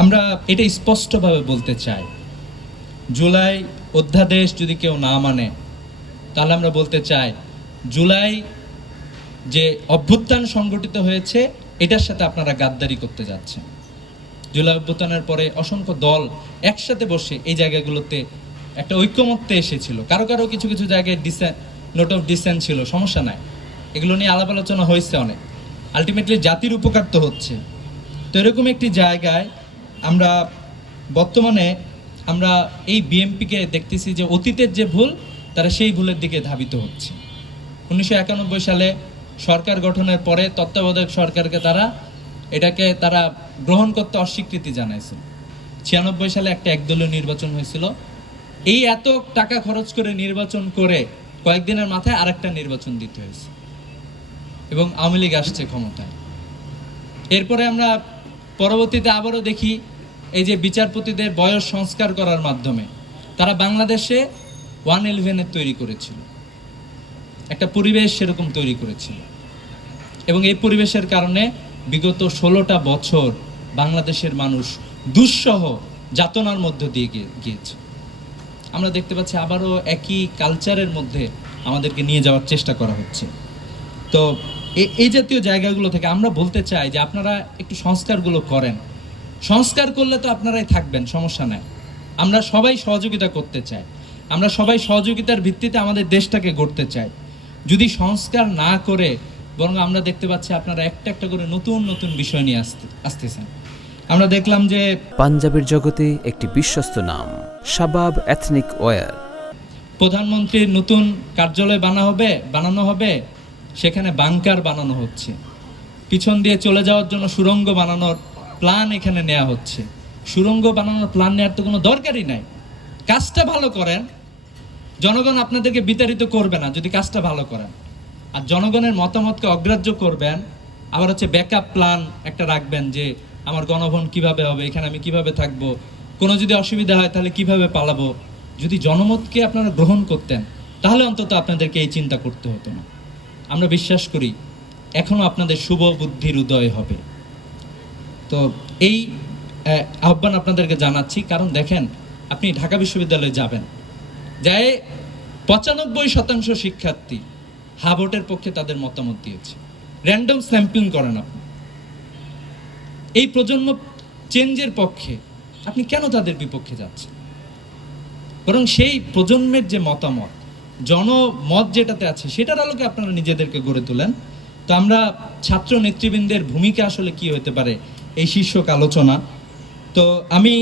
আমরা এটা স্পষ্টভাবে বলতে চাই, জুলাই অধ্যাদেশ যদি কেউ না মানে, তাহলে আমরা বলতে চাই জুলাই যে অভ্যুত্থান সংগঠিত হয়েছে এটার সাথে আপনারা গাদ্দারি করতে যাচ্ছেন। জুলাই অভ্যুত্থানের পরে অসংখ্য দল একসাথে বসে এই জায়গাগুলোতে একটা ঐক্যমত্যে এসেছিল। কারো কারো কিছু কিছু জায়গায় নোট অফ ডিসেন্ট ছিল, সমস্যা নাই, এগুলো নিয়ে আলাপ আলোচনা হয়েছে অনেক। আলটিমেটলি জাতির উপকার তো হচ্ছে। তো এরকম একটি জায়গায় আমরা বর্তমানে আমরা এই বিএনপিকে দেখতেছি যে অতীতের যে ভুল, তারা সেই ভুলের দিকে ধাবিত হচ্ছে। 1991 সালে সরকার গঠনের পরে তত্ত্বাবধায়ক সরকারকে তারা গ্রহণ করতে অস্বীকৃতি জানাইছিল। 96 সালে একটা একদলীয় নির্বাচন হয়েছিল। এই এত টাকা খরচ করে নির্বাচন করে কয়েকদিনের মাথায় আরেকটা নির্বাচন দিতে হয়েছে এবং আওয়ামী লীগ আসছে ক্ষমতায়। এরপরে আমরা পরবর্তীতে আবারও দেখি এই যে বিচারপতিদের বয়স সংস্কার করার মাধ্যমে তারা বাংলাদেশে 111 তৈরি করেছিল, একটা পরিবেশ সেরকম তৈরি করেছিল এবং এই পরিবেশের কারণে বিগত 16টা বছর বাংলাদেশের মানুষ দুঃসহ যাতনার মধ্য দিয়ে গিয়েছে। আমরা দেখতে পাচ্ছি আবারও একই কালচারের মধ্যে আমাদেরকে নিয়ে যাওয়ার চেষ্টা করা হচ্ছে। তো এই জাতীয় জায়গাগুলো থেকে আমরা বলতে চাই যে আপনারা একটু সংস্কারগুলো করেন। সংস্কার করলে তো আপনারাই থাকবেন, সমস্যা নাই। আমরা সবাই সহযোগিতা করতে চাই, আমরা সবাই সহযোগিতার ভিত্তিতে আমাদের দেশটাকে গড়তে চাই। যদি সংস্কার না করে বরং আমরা দেখতে পাচ্ছি আপনারা একটা একটা করে নতুন নতুন বিষয় নিয়ে আসতেছেন। আমরা দেখলাম যে পাঞ্জাবের জগতে একটি বিশ্বস্ত নাম শাবাব এথনিক ওয়্যার। প্রধানমন্ত্রীর নতুন কার্যালয় বানানো হবে, সেখানে বাংকার বানানো হচ্ছে। পিছন দিয়ে চলে যাওয়ার জন্য সুড়ঙ্গ বানানোর প্ল্যান এখানে নেওয়া হচ্ছে। সুড়ঙ্গ বানানোর প্ল্যান নেওয়ার তো কোনো দরকারই নাই। কাজটা ভালো করেন, জনগণ আপনাদেরকে বিতাড়িত করবে না যদি কাজটা ভালো করেন। আর জনগণের মতামতকে অগ্রাহ্য করবেন, আবার হচ্ছে ব্যাকআপ প্ল্যান একটা রাখবেন যে আমার গণভবন কিভাবে হবে, এখানে আমি কিভাবে থাকবো, কোনো যদি অসুবিধা হয় তাহলে কিভাবে পালাবো। যদি জনমতকে আপনারা গ্রহণ করতেন তাহলে অন্তত আপনাদেরকে এই চিন্তা করতে হতো না। আমরা বিশ্বাস করি এখনো আপনাদের শুভ বুদ্ধির উদয় হবে। তো এই আহ্বান আপনাদেরকে জানাচ্ছি, কারণ দেখেন আপনি ঢাকা বিশ্ববিদ্যালয়ে যাবেন, যাই 95% শিক্ষার্থী হাভোটের পক্ষে তাদের মতামত দিয়েছে। র্যান্ডম স্যাম্পলিং করেন আপনি, এই প্রজন্ম চেঞ্জের পক্ষে, আপনি কেন তাদের বিপক্ষে যাচ্ছেন? বরং সেই প্রজন্মের যে মতামত, জনমত যেটাতে আছে সেটার আলোকে আপনারা নিজেদেরকে গড়ে তোলেন। তো আমরা ছাত্র নেতৃবৃন্দের ভূমিকা আসলে কি হতে পারে এই শীর্ষক আলোচনা। তো আমি